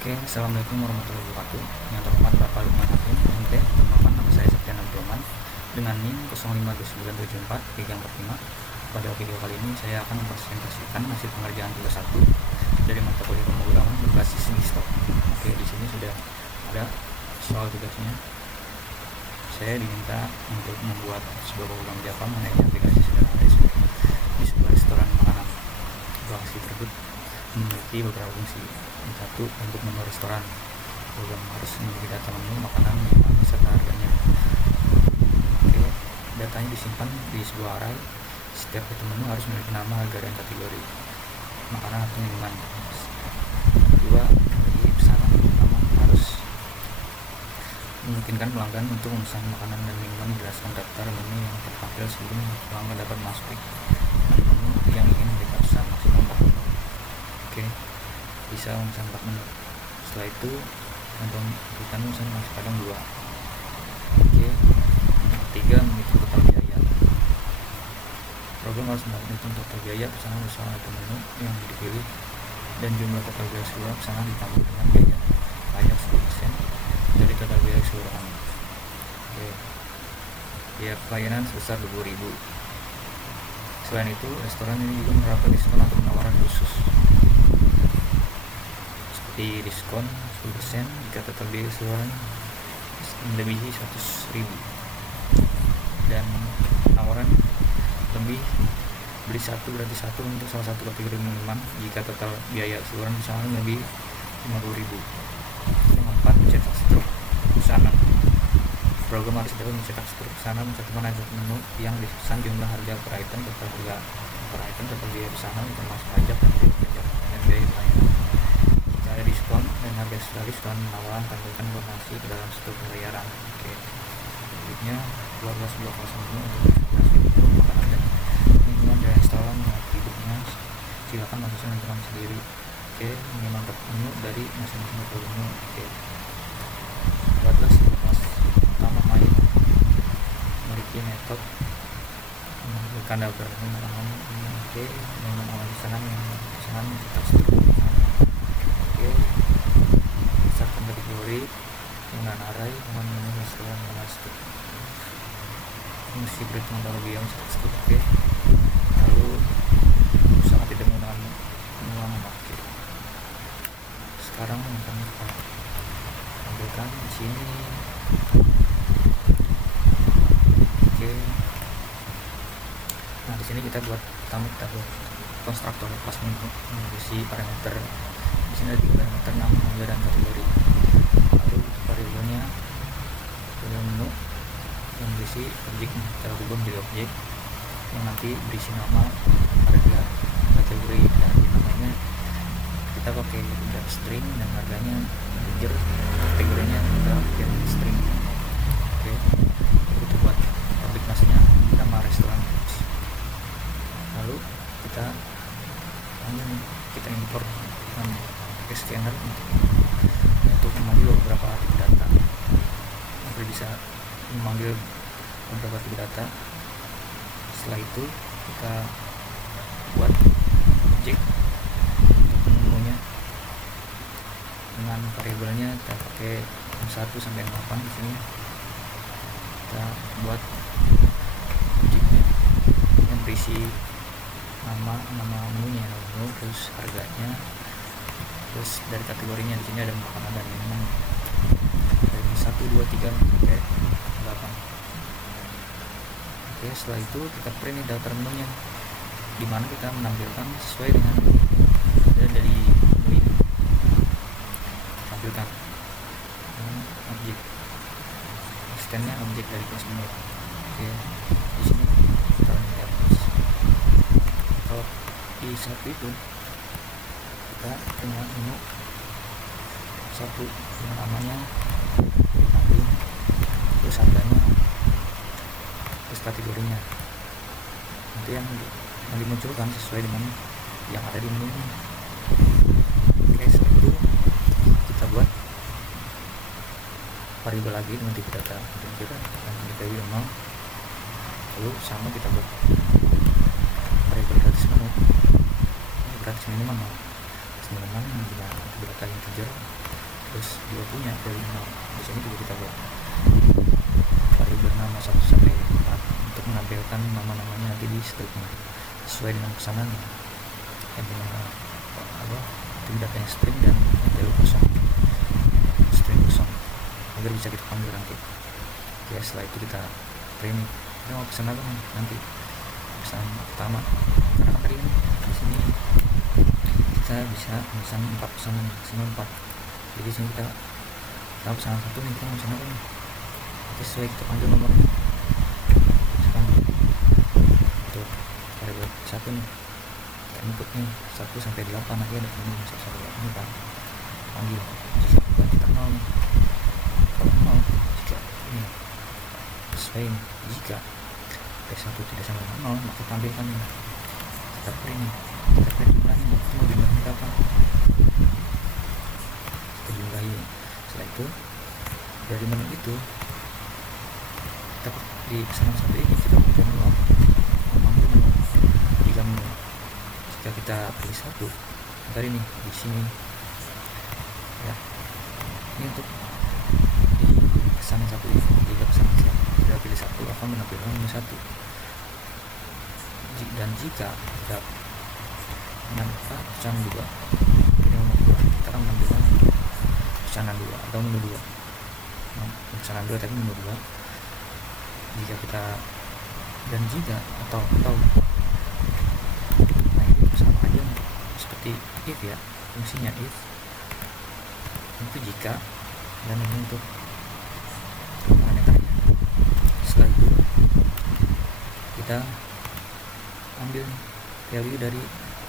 Oke, assalamualaikum warahmatullahi wabarakatuh. Yang terhormat Bapak Lukman Hakim, MT, Bapak nama saya Septian Abdurrahman dengan NIM 052974 yang pertama. Pada video kali ini saya akan mempresentasikan hasil pengerjaan tugas 1 dari mata kuliah pemrograman berbasis Singstop. Oke, di sini sudah ada soal tugasnya. Saya diminta untuk membuat sebuah program Java mengenai aplikasi sederhana di sebuah restoran makanan. Aplikasi tersebut memiliki beberapa fungsi. Yang satu, untuk menu restoran. Program harus memiliki data menu, makanan, minuman, serta harganya. Oke, datanya disimpan di sebuah array. Setiap item menu harus memiliki nama, harga, dan kategori makanan atau minuman. Kedua, bagi pesanan pertama harus memungkinkan pelanggan untuk memesan makanan dan minuman, menjelaskan daftar menu yang tertampil sebelum pelanggan dapat masuk menu yang ingin mereka pesan, maksimal 4 menu. Oke, bisa memesan 4 menu. Setelah itu untuk bukan memesan nasi padang 2. Oke, yang ketiga, menghitung total biaya. Program harus menghitung total biaya pesanan bersama item menu yang dipilih dan jumlah total biaya seluruh pesanan ditambah dengan biaya pajak 10% dari total biaya keseluruhan. Oke, biaya pelayanan sebesar 20.000. Selain itu, restoran ini juga menerapkan diskon atau penawaran khusus seperti diskon 10% jika total biaya keseluruhan melebihi 100.000 dan penawaran lebih beli satu gratis satu untuk salah satu kategori minuman jika total biaya keseluruhan pesanan lebih 50.000. Yang keempat, mencetak struk pesanan. Program harus dapat mencetak struk pesanan mencantumkan hasil menu yang dipesan, jumlah harga per item, total harga per item, total biaya pesanan termasuk pajak dan biaya pajak dan biaya pelayanan. Jika ada diskon dan harga setelah diskon penawaran, tampilkan informasi ke dalam struk pembayaran. Oke, selanjutnya buatlah sebuah kelas menu untuk presentasi untuk makanan dan minuman dari restoran yang hidupnya. Silakan masukkan informasi sendiri. Oke, memang menu dari masing-masing menu. Oke, buatlah sebuah kelas utama main, memiliki metode menampilkan daftar makanan. Oke, memang awal pesanan yang pesanan mencetak struk. Oke, berdasarkan kategori penggunaan array dengan menu restoran dengan struk. Fungsi perhitungan total biaya mencetak struk. Oke, lalu usaha tidak menggunakan uang. Oke, sekarang akan kita tampilkan di sini. Oke, nah di sini kita buat konstruktor kelas menu mengisi parameter. Di sini ada 3 parameter, nama, harga, dan kategori. Lalu untuk variabelnya menu yang berisi objek, kita ubah menjadi objek yang nanti berisi nama, harga, kategori, dan namanya kita pakai data string dan harganya integer, kategorinya kita pakai string. Oke, itu buat objek kelasnya nama restoran. Lalu kita import pakai scanner untuk memanggil beberapa tipe data. Kita bisa memanggil beberapa tipe data. Setelah itu kita buat objek untuk menunya dengan variabelnya kita pakai 1 sampai 8. Di sini kita buat objeknya yang berisi nama menunya, terus harganya, terus dari kategorinya di sini ada makanan dan minuman dari 1, 2, 3 sampai 8. Oke, setelah itu kita print daftar menunya, dimana kita menampilkan sesuai dengan dari menu ini. Tampilkan objek extendnya objek dari kelas menu. Oke, di sini kita lihat kalau di satu itu kita punya menu satu yang namanya diambil, terus harganya, terus kategorinya, nanti yang dimunculkan sesuai dengan yang ada di menu ini. Oke, setelah itu kita buat variabel lagi dengan tipe data kita dari 0. Lalu sama kita buat variabel gratis menu, gratis minuman juga data integer. terus dua punya dari 0. Di sini juga kita buat variabel nama 1 sampai 4 untuk menampilkan nama-namanya nanti di stripnya sesuai dengan pesanannya, yang dimana datanya string dan value kosong, string kosong, agar bisa kita panggil nanti. Oke, setelah itu kita print. Kita mau pesan apa nih nanti? Pesan pertama, karena kan tadi ini di sini kita bisa pesan 4 pesanan maksimal 4. Jadi di sini kita pesanan 1 nih, kita mau pesan apa nih? Oke, sesuai kita panggil nomornya. Misalkan untuk variabel 1 nih, kita input nih 1 sampai 8, nanti ada ini 1 sampai 8 ini kan panggil. Jika kita 0 nih, kalau 0 jika ini sesuai nih, jika P1 tidak sama dengan 0 maka tampilkan nih, kita print nih, kita print jumlahnya nih, mau jumlahnya berapa, kita jumlahi. Setelah itu dari menu itu kita di pesanan 1 ini kita pakai menu ambil menu. Jika kita pilih 1 tadi nih di sini ya, ini untuk di pesanan 1 ini. Jika pesanan kita pilih 1 akan menampilkan menu 1, dan jika kita menambah pesanan 2 ini nomor 2, kita akan menampilkan pesanan 2 atau menu 2, pesanan 2 tapi menu 2. Jika kita dan jika atau nah ini sama aja seperti if ya, fungsinya if itu jika, dan ini untuk parameternya. Setelah itu kita ambil value dari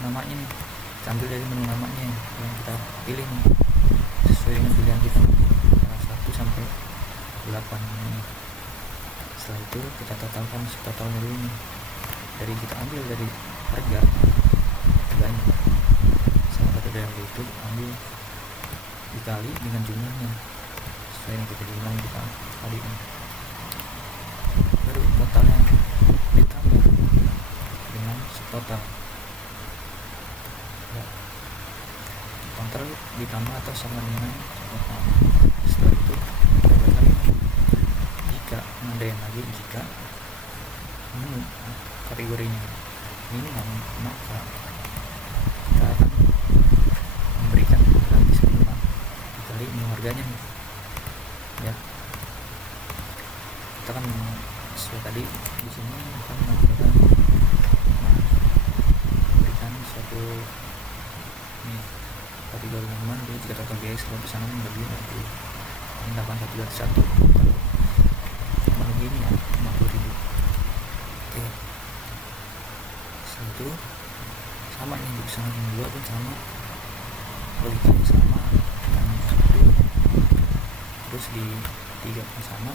namanya nih, kita ambil dari menu namanya yang kita pilih nih, sesuai dengan pilihan kita 1 sampai 8 ini. Setelah itu kita totalkan totalnya dulu nih, dari kita ambil dari harga harganya, salah satu dari itu ambil dikali dengan jumlahnya, sesuai yang kita jumlah kita kali ini, baru totalnya ditambah dengan subtotal ya, total ditambah atau sama dengan subtotal. Setelah itu kita buat lagi, jika menandain lagi jika menu kategorinya minimum maka kita akan memberikan gratis 5 dikali menu harganya nih ya. Kita akan sesuai tadi di sini akan memberikan suatu nih kategori minuman. Jadi jika total biaya seluruh pesanan lebih dari 8121 kalau menu ini ya 50.000. Oke, setelah itu sama nih di pesanan yang 2 pun sama, balikannya sama dengan 1, terus di 3 pun sama,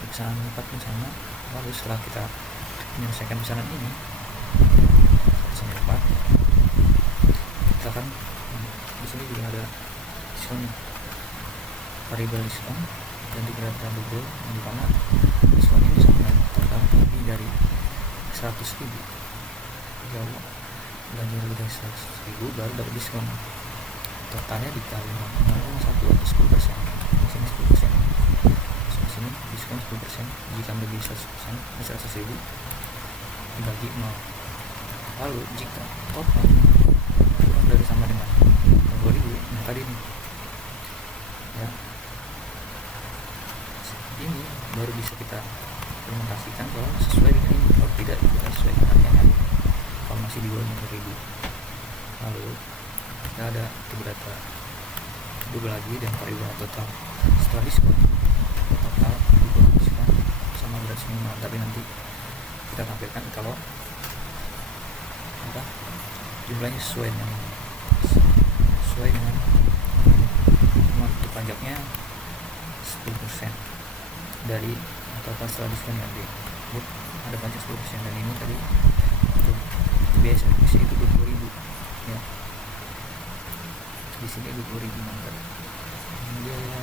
di pesanan 4 pun sama. Lalu setelah kita menyelesaikan pesanan ini sampai 4, kita akan di sini juga ada diskon, variabel diskon, dan dikira double yang dimana diskon ini sampai total lebih dari 100.000. Jauh belanja lebih dari 100.000 baru dapat diskon, totalnya dikali 0,1 atau 10%. Di sini 10%, di sini diskon 10% jika lebih 100.000 dibagi 0. Lalu jika total kurang dari sama dengan 20.000, nah tadi nih ya, ini baru bisa kita implementasikan kalau sesuai dengan ini, kalau tidak kita sesuai dengan harganya kalau masih di bawah 50.000. Lalu kita ada beberapa double lagi dan variabel total. Setelah diskon total dikurang diskon sama gratis minimal, tapi nanti kita tampilkan kalau apa jumlahnya sesuai dengan untuk pajaknya 10% dari total setelah diskon yang ada pajak 10%, dan ini tadi untuk biaya servis itu 20.000 ya, di sini 20.000 mangkat biaya.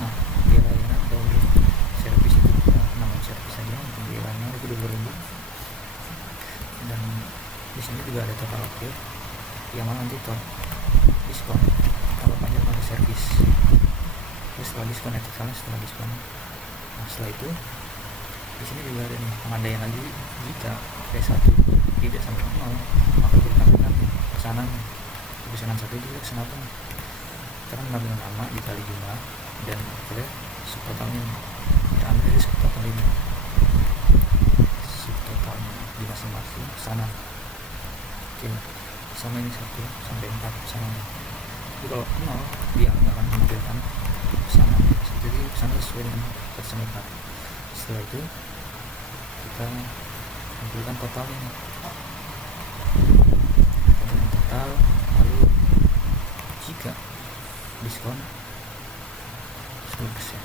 Nah biaya layanan atau servis itu namanya servis saja, untuk biaya layanan itu 20.000, dan di sini juga ada total akhir yang mana nanti total diskon servis. Terus setelah diskon ya, totalnya setelah diskon. Nah setelah itu di sini juga ada nih pengandaian lagi, jika P1 tidak sampai 0 maka ditampilkan pesanan satu itu kenapa, karena mengambil nama dikali jumlah dan akhirnya subtotalnya kita ambil dari subtotal ini, subtotalnya di masing-masing pesanan. Oke, sama ini 1 sampai 4 pesanannya. Jadi kalau 0 dia nggak akan menampilkan pesanan, jadi pesanan sesuai dengan 1 sampai 4. Setelah itu kita tampilkan totalnya, total. Lalu jika diskon 10%,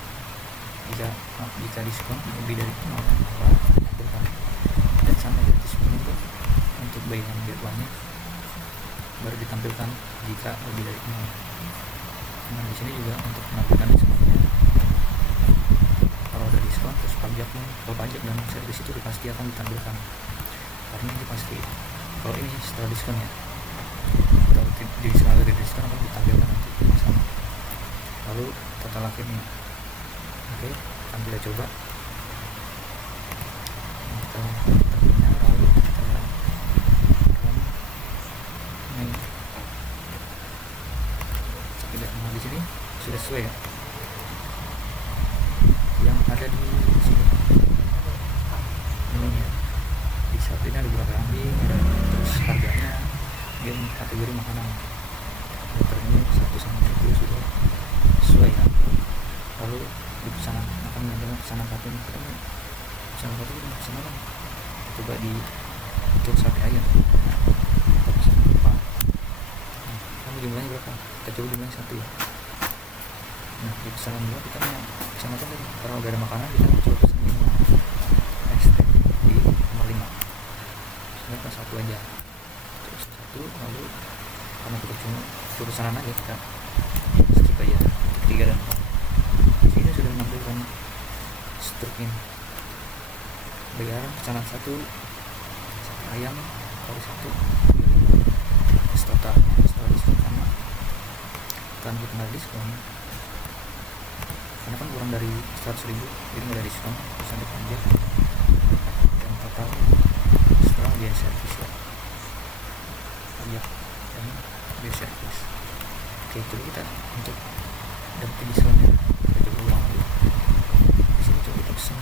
jika diskon lebih dari 0 maka tampilkan, dan sama berarti sebenarnya untuk bayangan biarnya baru ditampilkan jika lebih dari 0. Nah di sini juga untuk menampilkan diskonnya, kalau ada diskon terus pajaknya, kalau pajak dan servis itu pasti akan ditampilkan, karena ini pasti. Kalau ini setelah diskon ya, kalau diskon atau tidak diskon akan ditampilkan nanti sama. Lalu total akhirnya. Oke, akan kita coba. Kita terminal, lalu kita run main. Tidak, nah di sini sudah sesuai ya yang ada di sini menunya. Di satu ini ada beberapa kambing, ada terus harganya, game kategori makanan, meternya 1 sama 1 sudah sesuai ya. Lalu di pesanan akan menambah pesanan satu ini, pesanan satu ini pesanan apa? Coba di untuk sapi ayam kita pesan apa? Nah, kamu jumlahnya berapa? Kita coba jumlahnya 1 ya. Nah di pesanan 2 kita mau pesan apa tadi? Karena udah ada makanan kita coba pesan 5 ST di nomor 5. Sebenarnya 1 aja, terus 1. Lalu karena kita cuma pesanan aja, kita skip aja 3 dan 4. Di sini sudah menampilkan struknya, bayaran pesanan 1 sapi ayam kali 1 totalnya setelah diskon sama kan kita diskon, karena kan kurang dari 100.000 jadi nggak ada diskon, terus ada pajak dan total setelah biaya servis ya, pajak dan biaya servis. Oke, coba kita untuk dapat diskonnya kita coba ulang lagi. Di sini coba kita pesan.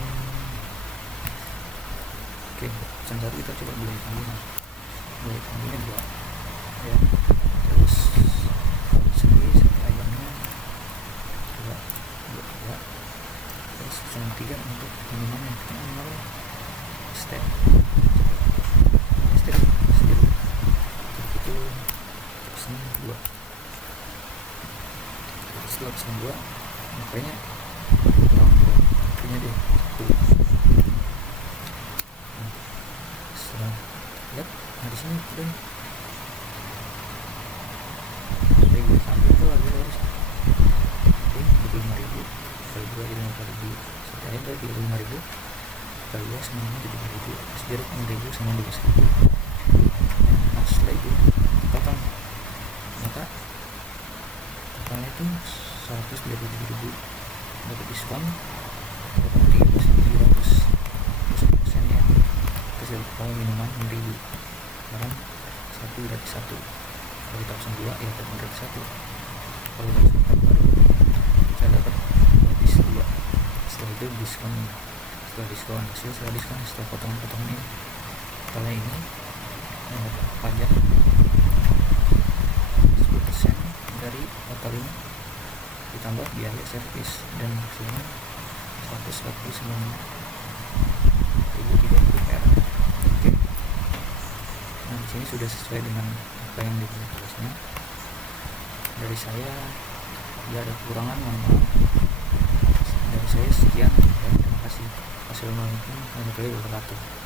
Oke, pesan 1 kita coba beli kambing, beli kambingnya 2 ya, terus sendiri sapi ayamnya 2, terus pesan 3 untuk minumannya kita minimal step sendiri, terus itu pesan 2. Setelah pesan 2 makanya kurang punya deh tuh. Nah, setelah lihat, nah di sini udah gue sambil tuh lagi harus oke 25.000 kali 2 jadi 50.000, satu ayam dari 35.000 kali 2 semuanya 70.000, terus biar 6.000 sama 12.000. Nah setelah itu total maka totalnya itu 137.000, dapat diskon dapat 300% ya, terus dapat minuman 6.000, bahkan 1 gratis 1. Kalau kita pesan 2 ya dapat gratis 1, kalau gratis 4 baru kita dapat gratis 2. Setelah itu diskon, setelah diskon setelah potongan-potongan ini, totalnya ini dapat pajak 10% dari total ini ditambah biaya servis dan maksimal 149.300 rupiah. Oke. Nah di sini sudah sesuai dengan apa yang ditulisnya. Dari saya tidak ada kekurangan, mohon maaf. Dari saya sekian dan terima kasih. Wassalamualaikum warahmatullahi wabarakatuh.